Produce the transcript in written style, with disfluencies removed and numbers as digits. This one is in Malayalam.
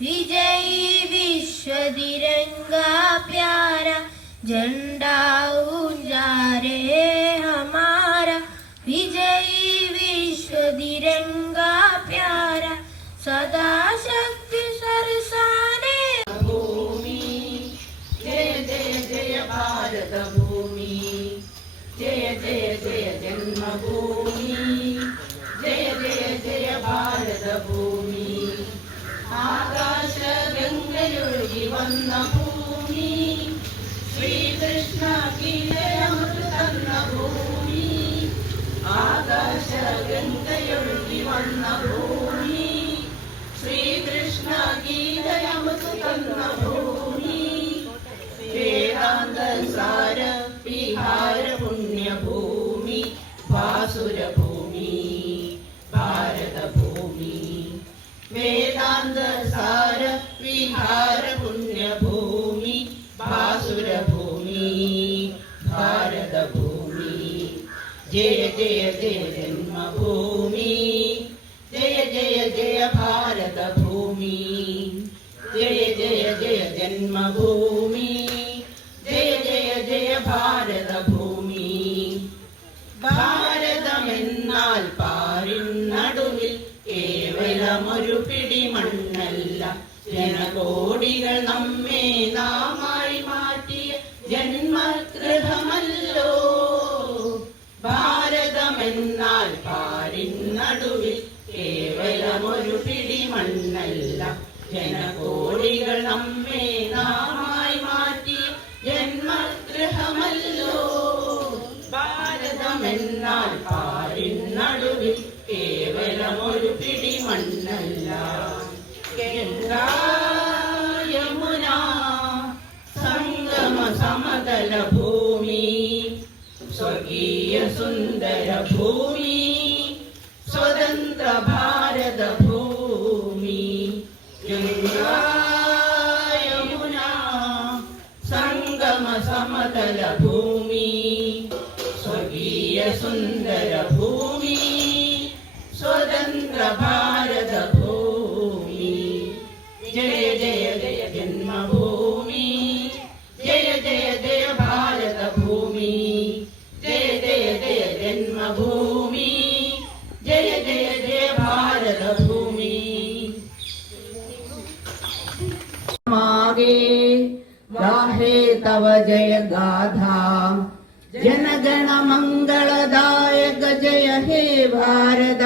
विजयी विश्व तिरंगा प्यारा, झंडा ऊंचा रे हमारा। विजयी विश्व तिरंगा प्यारा, सदा शक्ति सरसाने भूमि। जय जय जय भारत भूमि, जय जय जय जन्मभूमि, जय जय जय भारत भूमि। ആകാശ ഗംഗയൊഴുകി വന്ന ഭൂമി, ശ്രീകൃഷ്ണ ഗീതയമൃത തന്ന ഭൂമി। ആകാശ ഗംഗയൊഴുകി വന്ന ഭൂമി, ശ്രീകൃഷ്ണ ഗീതയമൃത തന്ന ഭൂമി। വേദാന്ത സാര വിഹാര പുണ്യഭൂമി, ഭാസുരഭൂമി ഭാരതഭൂമി। വേദാന്ത സാര വിഹാര പുണ്യഭൂമി, ഭാസുരഭൂമി ഭാരതഭൂമി। ജയ ജയ ജയ ജന്മഭൂമി, ജയ ജയ ജയ ഭാരതഭൂമി। ജയ ജയ ജയ ജന്മഭൂമി, ജയ ജയ ജയ ഭാരതഭൂമി। ഭാരതമെന്നാൽ പാരിൻ നടുവിൽ കേവലമൊരു പിടി മണ്ണല്ല, ജനകോടികൾ നമ്മെ നാമായി മാറ്റിയ ജന്മഗൃഹമല്ലോ। ഭാരതമെന്നാൽ പാരിൻ നടുവിൽ കേവലമൊരു പിടി മണ്ണല്ല, ജനകോടികൾ നമ്മെ നാമായി മാറ്റിയ ജന്മഗൃഹമല്ലോ। ഭാരതമെന്നാൽ പാരിൻ നടുവിൽ കേവലമൊരു പിടി മണ്ണല്ല। ഗംഗാ യമുന സംഗമ സമതല ഭൂമി, സ്വർഗീയ സുന്ദര ഭൂമി, സ്വതന്ത്ര ഭാരത ഭൂമി। ഗംഗാ യമുന സംഗമ സമതല ഭൂമി, സ്വർഗീയ സുന്ദര ഭൂമി, സ്വതന്ത്ര ഭാരത ഭൂമി। ജയ ജയ ജയ ജന്മഭൂമി, ജയ ജയ ജയ ഭാരത ഭൂമി। ജയ ജയ ജയ ജന്മഭൂമി, ജയ ജയ ജയ ഭാരത ഭൂമി। മാഗേ गाहे तव जय गाथा, जनगण मंगलदायक जय हे भारत।